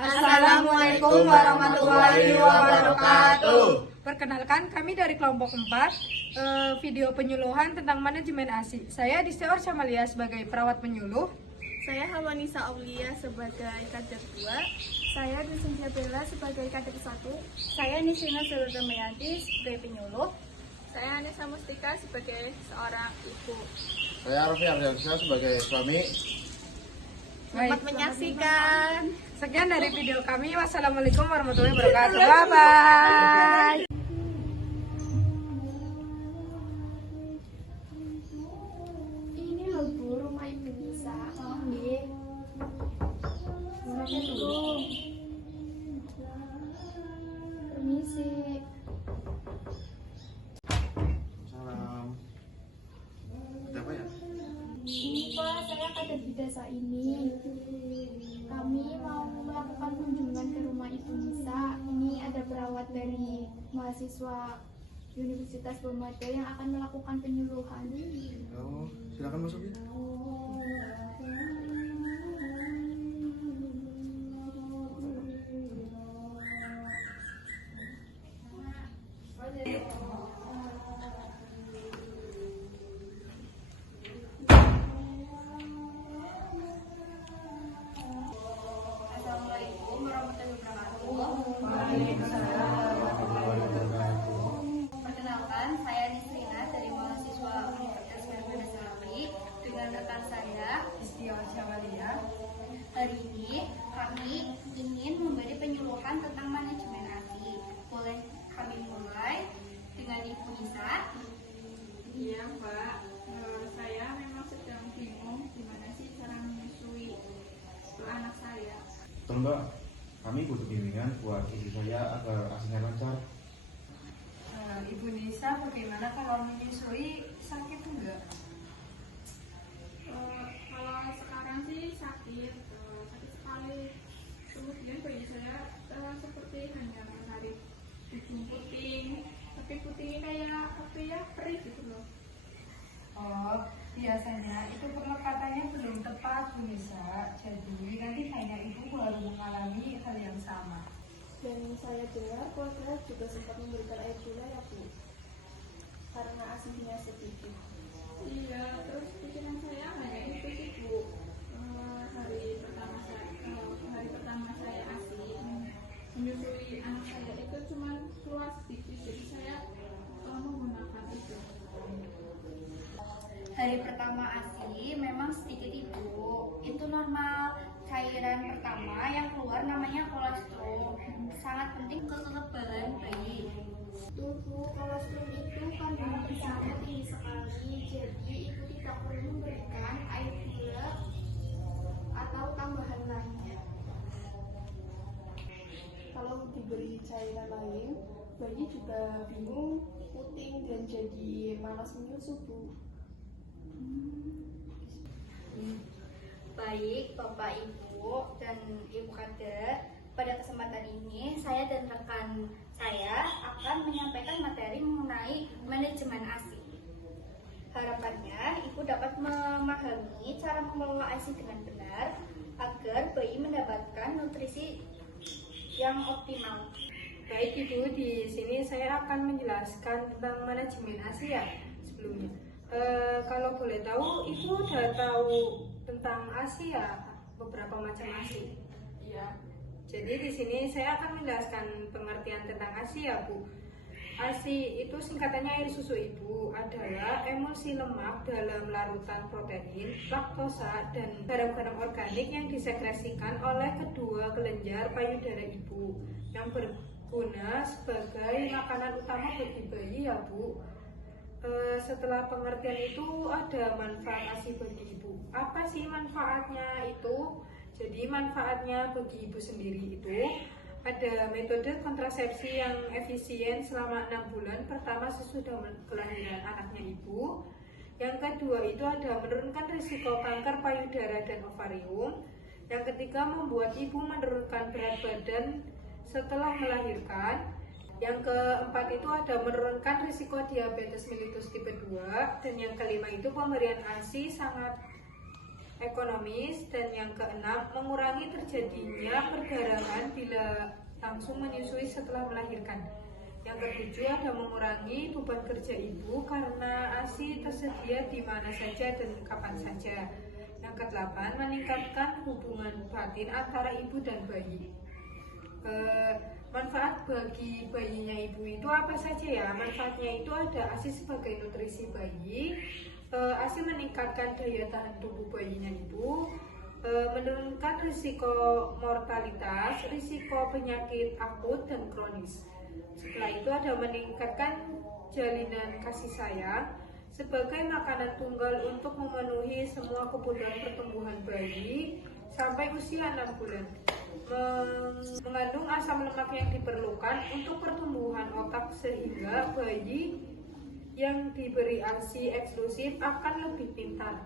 Assalamualaikum warahmatullahi wabarakatuh. Perkenalkan, kami dari kelompok 4, video penyuluhan tentang manajemen ASI. Saya Distior Syamalia sebagai perawat penyuluh. Saya Hawanisa Aulia sebagai kader 2. Saya Dusintia Bella sebagai kader 1. Saya Nisina Surudamayanti sebagai penyuluh. Saya Anissa Mustika sebagai seorang ibu. Saya Arfi Ardiansyah sebagai suami. Selamat menyaksikan. Sekian dari video kami. Wassalamualaikum warahmatullahi wabarakatuh. Bye-bye. Ini loh Bu, rumah Ibu Nisa. Nggih. Assalamualaikum. Permisi. Salam. Ada apa ya? Ini Pak, saya kader di desa ini. Kami mau melakukan kunjungan ke rumah Ibu Nisa. Ini ada perawat dari mahasiswa Universitas Bumada yang akan melakukan penyuluhan. Oh, silakan masuk ya. Assalamualaikum warahmatullahi wabarakatuh. Perkenalkan, saya Nisrina dari mahasiswa Universitas Bumada Salafi dengan rekan saya Distior Syamalia. Hari ini kami ingin memberi penyuluhan tentang manajemen ASI. Boleh kami mulai dengan Ibu Nisa? Iya Mbak, saya memang sedang bingung gimana sih cara menyusui anak saya. Betul Mbak, kami butuh bimbingan buat istri saya agar asinya lancar. Ibu Nisa, bagaimana kalau menyusui sakit enggak? Kalau sekarang sih sakit sekali. Kemudian bayi saya seperti hanya menarik ujung puting, tapi putingnya kayak apa ya, perih gitu loh. Oh, biasanya itu perlekatannya belum tepat, Bu Nisa. Jadi nanti kayaknya ibu baru mengalami hal yang sama. Dan saya dengar keluarga juga sempat memberikan air gula ya Bu, karena asinya sedikit. Iya, terus pikiran saya hanya itu sih Bu. Hari pertama saya ASI menyusui anak saya itu cuma keluar sedikit, jadi saya menggunakan itu. Hari pertama ASI memang sedikit Ibu, itu normal. Cairan pertama yang keluar namanya kolostrum, sangat penting ke kekebalan bayi. Tubuh kolostrum itu kandungan sangat tinggi sekali, jadi ibu tidak perlu memberikan air gula atau tambahan lainnya. Kalau diberi cairan lain, bayi juga bingung, puting, dan jadi malas menyusu Bu. Baik Bapak Ibu dan Ibu Kader, pada kesempatan ini saya dan rekan saya akan menyampaikan materi mengenai manajemen ASI. Harapannya Ibu dapat memahami cara mengelola ASI dengan benar agar bayi mendapatkan nutrisi yang optimal. Baik Ibu, di sini saya akan menjelaskan tentang manajemen ASI ya sebelumnya. Kalau boleh tahu, Ibu udah tahu tentang ASI ya, beberapa macam ASI. Iya. Jadi di sini saya akan menjelaskan pengertian tentang ASI ya Bu. ASI itu singkatannya air susu ibu, adalah emulsi lemak dalam larutan protein, laktosa, dan garam-garam organik yang disekresikan oleh kedua kelenjar payudara ibu yang berguna sebagai makanan utama bagi bayi ya Bu. Setelah pengertian itu ada manfaat ASI bagi ibu. Apa sih manfaatnya itu? Jadi manfaatnya bagi ibu sendiri itu ada metode kontrasepsi yang efisien selama 6 bulan pertama sesudah kelahiran anaknya ibu. Yang kedua itu ada menurunkan risiko kanker payudara dan ovarium. Yang ketiga membuat ibu menurunkan berat badan setelah melahirkan. Yang keempat itu ada menurunkan risiko diabetes mellitus tipe 2. Dan yang kelima itu pemberian ASI sangat ekonomis, dan yang keenam mengurangi terjadinya perdarahan bila langsung menyusui setelah melahirkan. Yang ketujuh ada mengurangi beban kerja ibu karena ASI tersedia di mana saja dan kapan saja. Yang kedelapan meningkatkan hubungan batin antara ibu dan bayi. Manfaat bagi bayinya ibu itu apa saja ya? Manfaatnya itu ada ASI sebagai nutrisi bayi, ASI meningkatkan daya tahan tubuh bayinya ibu, menurunkan risiko mortalitas, risiko penyakit akut dan kronis. Setelah itu ada meningkatkan jalinan kasih sayang sebagai makanan tunggal untuk memenuhi semua kebutuhan pertumbuhan bayi sampai usia 6 bulan. Mengandung asam lemak yang diperlukan untuk pertumbuhan otak sehingga bayi yang diberi ASI eksklusif akan lebih pintar.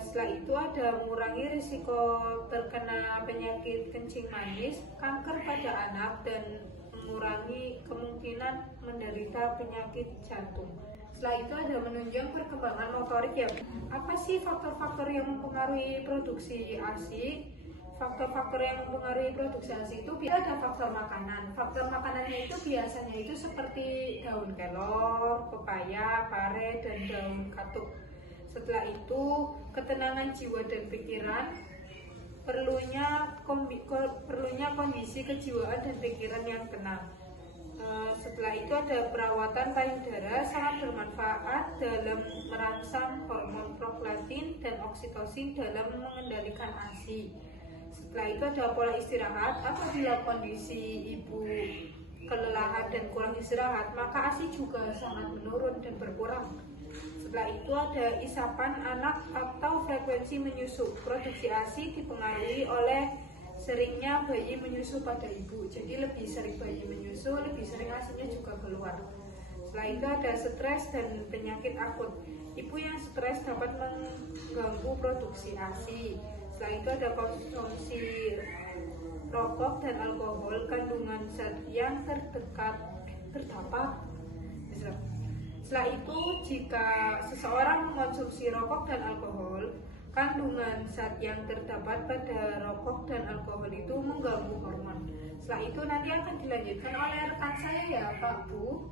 Setelah itu ada mengurangi risiko terkena penyakit kencing manis, kanker pada anak, dan mengurangi kemungkinan menderita penyakit jantung. Setelah itu ada menunjang perkembangan motorik ya. Apa sih faktor-faktor yang mempengaruhi produksi ASI? Faktor-faktor yang mempengaruhi produksi ASI itu ada faktor makanan. Faktor makanannya itu biasanya itu seperti daun kelor, pepaya, pare, dan daun katuk. Setelah itu ketenangan jiwa dan pikiran, perlunya kondisi kejiwaan dan pikiran yang tenang. Setelah itu ada perawatan payudara sangat bermanfaat dalam merangsang hormon prolaktin dan oksitosin dalam mengendalikan ASI. Setelah itu ada pola istirahat. Apabila kondisi ibu kelelahan dan kurang istirahat, maka ASI juga sangat menurun dan berkurang. Setelah itu ada isapan anak atau frekuensi menyusu. Produksi ASI dipengaruhi oleh seringnya bayi menyusu pada ibu. Jadi lebih sering bayi menyusu, lebih sering ASInya juga keluar. Setelah itu ada stres dan penyakit akut. Ibu yang stres dapat mengganggu produksi ASI. Setelah itu ada konsumsi rokok dan alkohol, kandungan zat yang terdapat. Setelah itu, jika seseorang mengonsumsi rokok dan alkohol, kandungan zat yang terdapat pada rokok dan alkohol itu mengganggu hormon. Setelah itu nanti akan dilanjutkan oleh rekan saya ya Pak Bu.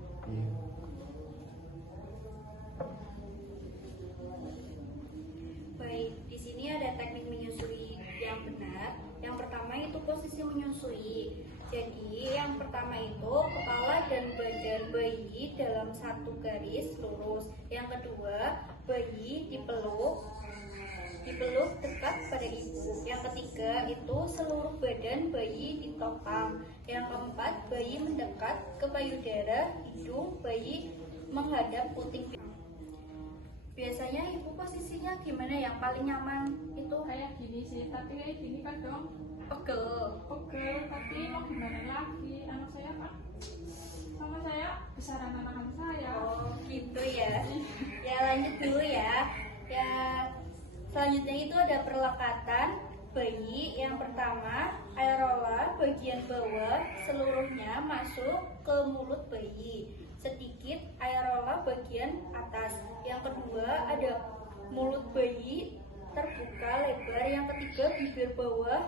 Baik, di sini ada teknik menyusui yang benar. Yang pertama itu posisi menyusui. Jadi yang pertama itu kepala dan badan bayi dalam satu garis lurus. Yang kedua, bayi dipeluk dekat pada ibu. Yang ketiga itu seluruh badan bayi ditopang. Yang keempat, bayi mendekat ke payudara hidung bayi menghadap puting. Biasanya ibu posisinya gimana yang paling nyaman? Itu Kayak gini sih, tapi kayak gini kan dong pegel. tapi mau gimana lagi, anak saya kan sama saya besaran anak saya. Oh gitu ya. Ya lanjut dulu ya. Ya selanjutnya itu ada perlekatan bayi. Yang pertama, areola bagian bawah seluruhnya masuk ke mulut bayi. Sedikit areola bagian atas. Yang kedua ada mulut bayi terbuka lebar. Yang ketiga bibir bawah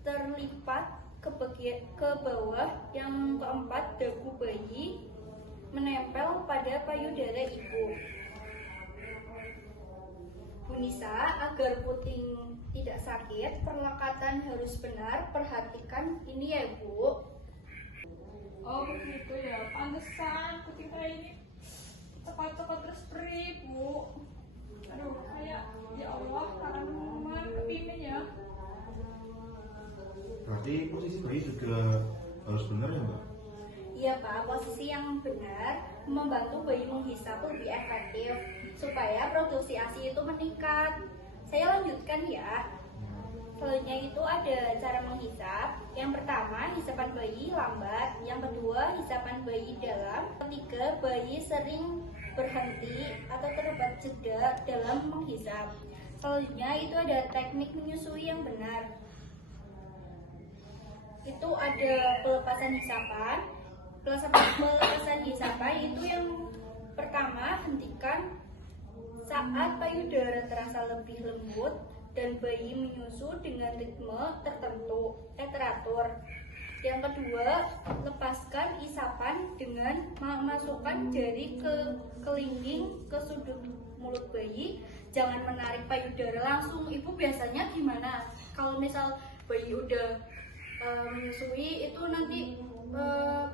terlipat ke bawah. Yang keempat dagu bayi menempel pada payudara ibu. Bu Nisa, agar puting tidak sakit, perlekatan harus benar. Perhatikan ini ya Bu. Oh begitu ya, pantesan ketika ini tepat-tepat terus perih Bu. Aduh, kayak ya Allah, karena kepingin ya. Berarti posisi bayi juga harus benar ya Mbak? Iya Pak, posisi yang benar membantu bayi menghisap lebih efektif supaya produksi ASI itu meningkat. Saya lanjutkan ya. Selanjutnya itu ada cara menghisap. Yang pertama, hisapan bayi lambat. Yang kedua, hisapan bayi dalam. Ketiga, bayi sering berhenti atau terdapat jeda dalam menghisap. Selanjutnya itu ada teknik menyusui yang benar. Itu ada pelepasan hisapan. Pelepasan hisapan itu yang pertama, hentikan saat payudara terasa lebih lembut dan bayi menyusu dengan ritme tertentu, teratur. Yang kedua, lepaskan isapan dengan memasukkan jari ke kelingking ke sudut mulut bayi. Jangan menarik payudara langsung. Ibu biasanya gimana? Kalau misal bayi udah menyusui itu nanti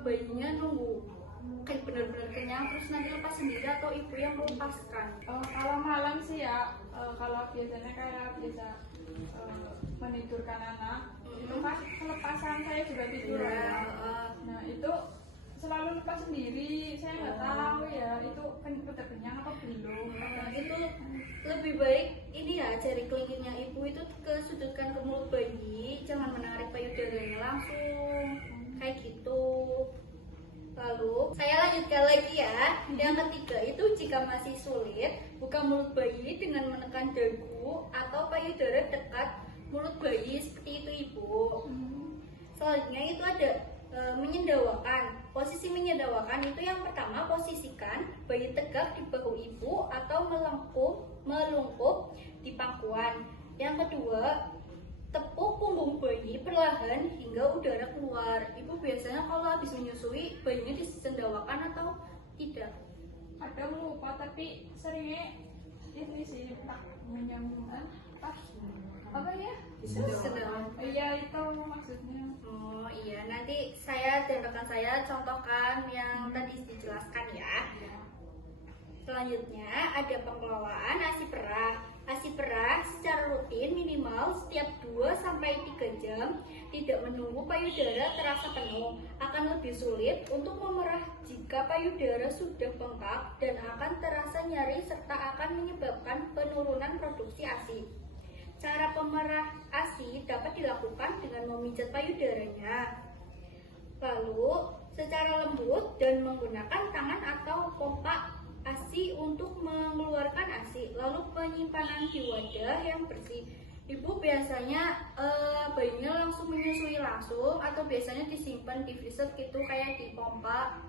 bayinya nunggu kayak benar-benar kenyang terus nanti lepas sendiri atau ibu yang melepaskan? Kalau malam sih ya, kalau biasanya kayak biasa menidurkan anak, itu kan pelepasan saya juga tidur ya. Nah itu selalu lepas sendiri, saya nggak tahu ya itu udah kenyang atau belum. Itu lebih baik ini ya, jari kelingkingnya ibu itu kesudutkan ke mulut bayi, jangan menarik payudaranya langsung kayak gitu. Lalu saya lanjutkan lagi ya. Yang ketiga itu jika masih sulit, buka mulut bayi dengan menekan dagu atau payudara dekat mulut bayi seperti itu ibu. Selanjutnya itu ada menyendawakan. Posisi menyendawakan itu yang pertama, posisikan bayi tegak di bahu ibu atau melungkup di pangkuan. Yang kedua, tepuk punggung bayi perlahan hingga udara keluar. Ibu biasanya kalau habis menyusui bayinya disendawakan atau tidak? Kadang lupa tapi seringnya ini sih tak menyambungkan apa ya? Disendawakan. Iya itu maksudnya. Oh iya, nanti saya dan rekan saya contohkan yang tadi dijelaskan ya. Selanjutnya ada pengelolaan ASI perah. ASI perah secara rutin minimal setiap 2-3 jam, tidak menunggu payudara terasa penuh. Akan lebih sulit untuk memerah jika payudara sudah bengkak dan akan terasa nyeri serta akan menyebabkan penurunan produksi ASI. Cara pemerah ASI dapat dilakukan dengan memijat payudaranya. Lalu secara lembut dan menggunakan tangan atau pompa ASI untuk mengeluarkan ASI. Lalu penyimpanan di wadah yang bersih. Ibu biasanya bayinya langsung menyusui langsung atau biasanya disimpan di freezer gitu kayak di pompa?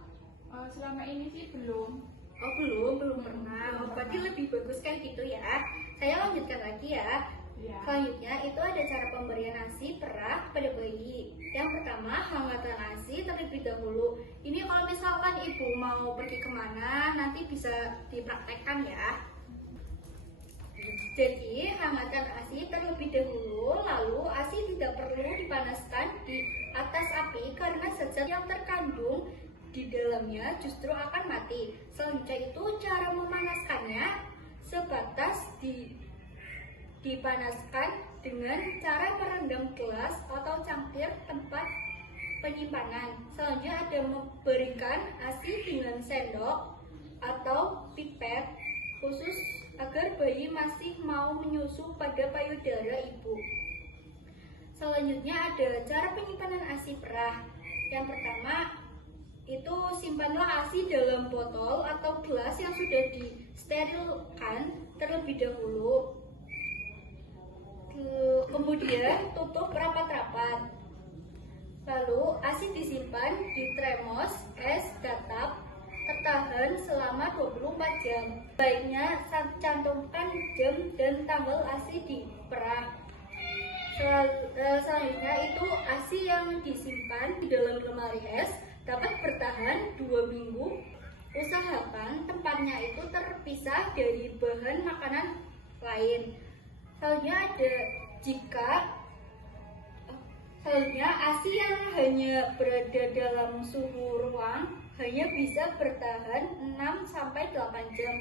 Selama ini sih belum. Oh belum pernah. Oh, berarti lebih bagus kayak gitu ya. Saya lanjutkan lagi ya. Ya. Selanjutnya itu ada cara pemberian ASI perah pada bayi. Yang pertama, hangatkan ASI terlebih dahulu. Ini kalau misalkan ibu mau pergi kemana nanti bisa dipraktekkan ya. Jadi hangatkan ASI terlebih dahulu, lalu ASI tidak perlu dipanaskan di atas api karena zat yang terkandung di dalamnya justru akan mati. Selanjutnya itu cara memanaskannya sebatas dipanaskan dengan cara merendam gelas atau cangkir tempat penyimpanan. Selanjutnya ada memberikan ASI dengan sendok atau pipet khusus agar bayi masih mau menyusu pada payudara ibu. Selanjutnya ada cara penyimpanan ASI perah. Yang pertama itu simpanlah ASI dalam botol atau gelas yang sudah disterilkan terlebih dahulu. Kemudian tutup rapat-rapat. Lalu ASI disimpan di termos es datap tertahan selama 24 jam. Baiknya cantumkan jam dan tanggal ASI diperah. Selanjutnya itu ASI yang disimpan di dalam lemari es dapat bertahan 2 minggu. Usahakan tempatnya itu terpisah dari bahan makanan lain. Selanjutnya ada selanjutnya ASI yang hanya berada dalam suhu ruang hanya bisa bertahan 6-8 jam.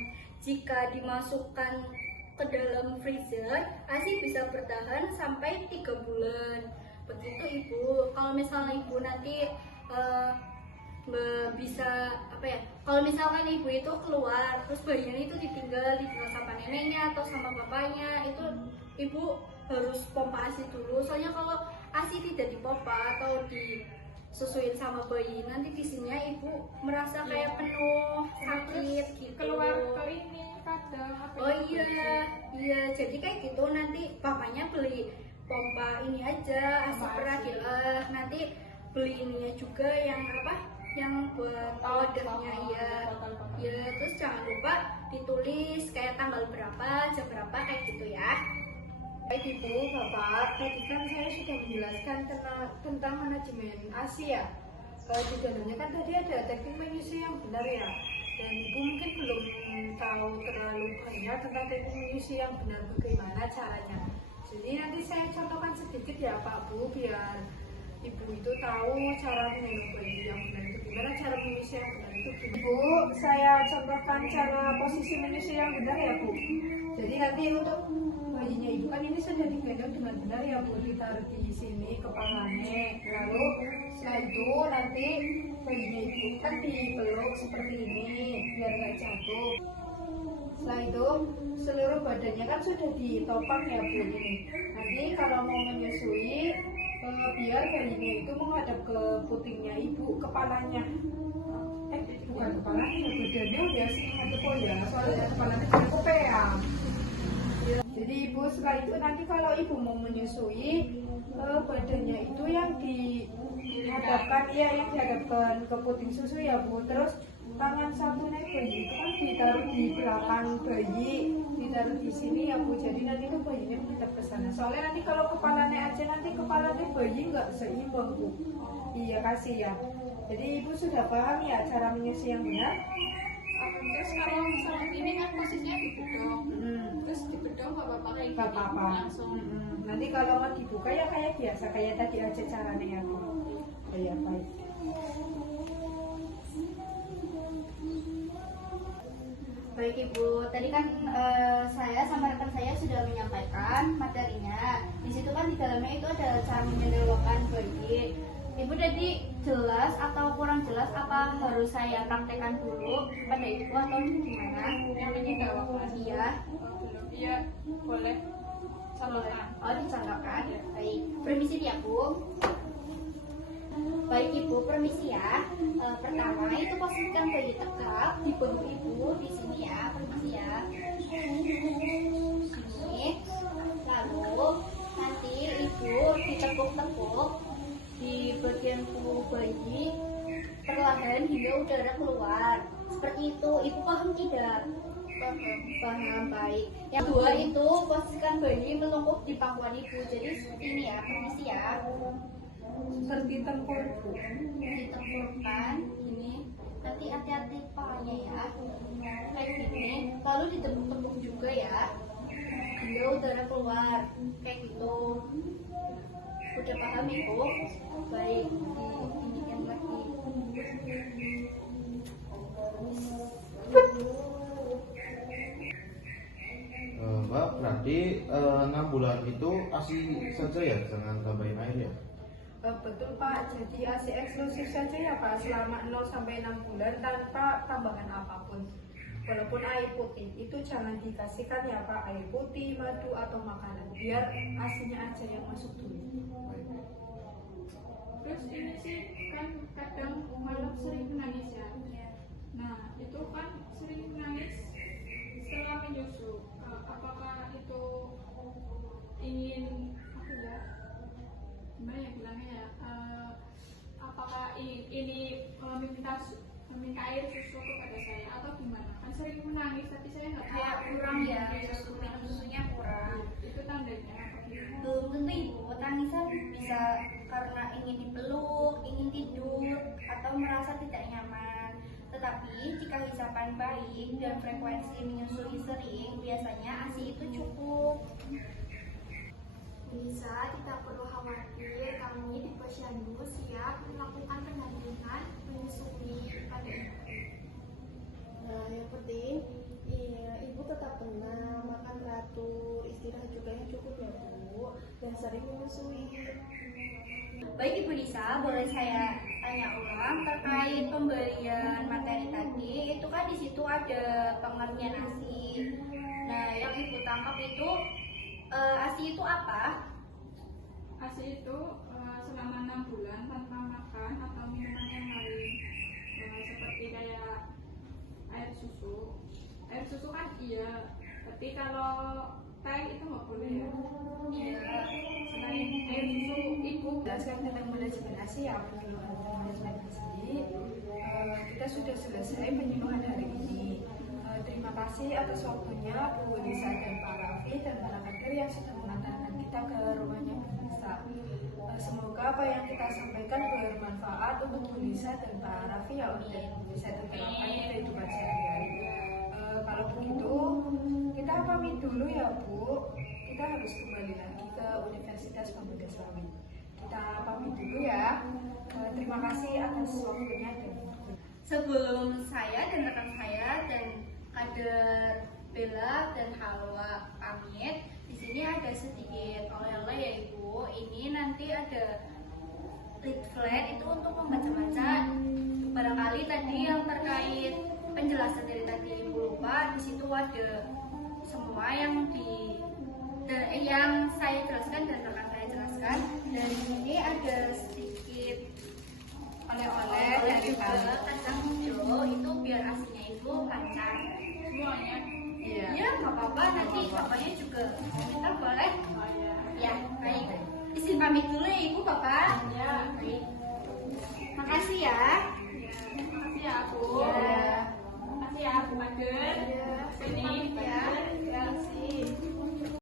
Jika dimasukkan ke dalam freezer, ASI bisa bertahan sampai 3 bulan. Begitu ibu. Kalau misalnya ibu nanti bisa kalau misalkan ibu itu keluar terus bayinya itu ditinggal sama neneknya atau sama bapaknya, itu ibu harus pompa ASI dulu. Soalnya kalau ASI tidak dipompa atau disusuin sama bayi, nanti di sininya ibu merasa kayak penuh sakit gitu. Keluar ke ini kadang Oh iya, jadi kayak gitu nanti bapaknya beli pompa ini aja ASI perah gitu. Nanti beli ininya juga yang buat wadahnya ya. Terus jangan lupa ditulis kayak tanggal berapa, jam berapa kayak gitu ya. Baik Ibu, Bapak, tadi kan saya sudah menjelaskan tentang manajemen ASI ya. Di dalamnya kan tadi ada teknik menyusui yang benar ya. Dan Ibu mungkin belum tahu terlalu banyak tentang teknik menyusui yang benar bagaimana caranya. Jadi nanti saya contohkan sedikit ya Pak Bu, biar Ibu itu tahu cara menggendong bayi yang benar itu gimana, cara menyusui yang benar itu gimana. Bu, saya contohkan cara posisi menyusui yang benar ya Bu. Jadi nanti untuk bayinya Ibu kan ini sudah digendong dengan benar ya Bu, ditaruh di sini kepalanya. Lalu setelah itu nanti bayinya Ibu kan dipeluk seperti ini biar nggak jatuh. Setelah itu seluruh badannya kan sudah ditopang ya Bu ini. Nanti kalau mau menyusui biar bayinya itu menghadap ke putingnya Ibu, kepalanya. Bukan kepalanya, badannya udah menghadap ya, soalnya kepalanya kan kepeang. Jadi Ibu setelah itu nanti kalau Ibu mau menyusui badannya itu yang dihadapkan ya, yang dihadapkan ke puting susu ya Bu. Terus tangan satunya bayi itu kan ditaruh di belakang bayi, ditaruh di sini ya Bu. Jadi nanti tuh bayinya menghadap ke sana. Soalnya nanti kalau kepalanya aja nanti kepalanya bayi nggak seimbang Bu. Iya kasih ya. Jadi Ibu sudah paham ya cara menyusui yang benar? Terus kalau misalnya ini kan posisinya di bedong, terus di bedong nggak apa-apa kayak Gak gini, apa-apa. langsung. Nanti kalau mau dibuka ya kayak biasa, kayak tadi aja caranya ya Bu. Iya baik. Baik Ibu, tadi kan saya sama rekan saya sudah menyampaikan materinya. Di situ kan di dalamnya itu ada cara menyelesaikan bayi. Ibu tadi jelas atau kurang jelas, apa harus saya praktekkan dulu pada Ibu atau gimana? Yang ini nggak apa-apa. Iya. Belum, iya boleh contohkan. Oh, dicontohkan. Baik, permisi ya Bu. Baik Ibu, permisi ya. Pertama itu posisikan bayi tegak di bahu Ibu di sini ya, permisi ya. Sini. Lalu nanti Ibu ditekuk-tekuk di bagian tubuh bayi perlahan hingga udara keluar. Seperti itu, Ibu paham tidak? Paham, baik. Yang kedua itu posisikan bayi melungkup di pangkuan Ibu. Jadi seperti ini ya, permisi ya. Seperti tempur Bu. Ditempurkan ini, nanti hati-hati palanya ya, kayak gini. Lalu ditepuk-tepuk juga ya, hingga udara keluar kayak gitu. Udah paham Ibu? Baik, diinikan lagi. Mbak, berarti 6 bulan itu ASI saja ya, jangan tambahin air ya? Betul Pak, jadi ASI eksklusif saja ya Pak, selama 0 sampai 6 bulan tanpa tambahan apapun. Walaupun air putih itu jangan dikasihkan ya Pak, air putih, madu atau makanan, biar ASINya aja yang masuk dulu. Terus ini sih kan kadang malam sering menangis ya. Nah itu kan sering menangis setelah menyusu. Apakah itu ingin apa ya? Gimana ya bilangnya ya? Apakah ini meminta air susu kepada saya atau gimana? Kan sering menangis tapi saya nggak tahu. Kayak kurang ya, minum susunya kurang. Itu tandanya apa gimana? Belum tentu Ibu, tangisan bisa karena ingin dipeluk, ingin tidur, atau merasa tidak nyaman. Tetapi jika hisapan baik dan frekuensi menyusui sering, biasanya ASI itu cukup. Bisa, tidak perlu khawatir, kami di Posyandu siap melakukan pendampingan menyusui pada ibu. Nah, yang penting ibu tetap tenang, makan teratur, istirahat juga yang cukup ya Bu, dan sering menyusui. Baik Ibu Nisa, boleh saya tanya ulang terkait pemberian materi tadi? Itu kan di situ ada pengertian ASI. Nah, yang Ibu tangkap itu ASI itu apa? ASI itu selama 6 bulan tanpa makan atau minuman yang lain, seperti kayak air susu. Air susu kan iya, tapi kalau teh itu nggak boleh ya. Iya. Selain air susu, Ibu Jelaskan tentang manajemen ASI ya, penyuluhan tentang manajemen ASI. Kita sudah selesai penyuluhan hari ini. Terima kasih atas waktunya Bu Nisa dan Pak Raffi dan para kader yang sudah mengantarkan kita ke rumahnya Bu Nisa. Semoga apa yang kita sampaikan bermanfaat untuk Bu Nisa dan Pak Raffi ya, dan bisa diterapkan di kehidupan sehari-hari. Kalau begitu kita pamit dulu ya Bu. Kita harus kembali lagi ke Universitas Pemuda Slamet. Kita pamit dulu ya. Terima kasih atas waktunya dan Sebelum saya dan rekan saya dan kader Bella dan Halwa pamit, di sini ada sedikit oleh-oleh ya Ibu. Ini nanti ada leaflet itu untuk membaca-baca. Barangkali tadi yang terkait penjelasan dari tadi Ibu lupa, di situ ada semua yang saya jelaskan dan rekan saya jelaskan. Dan di sini ada sedikit oleh-oleh dari juga kacang hijau itu biar asinya itu lancar semuanya. Iya. Ya nggak apa-apa, nanti bapaknya juga kita boleh. Ya baik. Izin pamit dulu ya Ibu Bapak. Ya baik. Makasih ya. Ya, makasih ya Bu. Ya.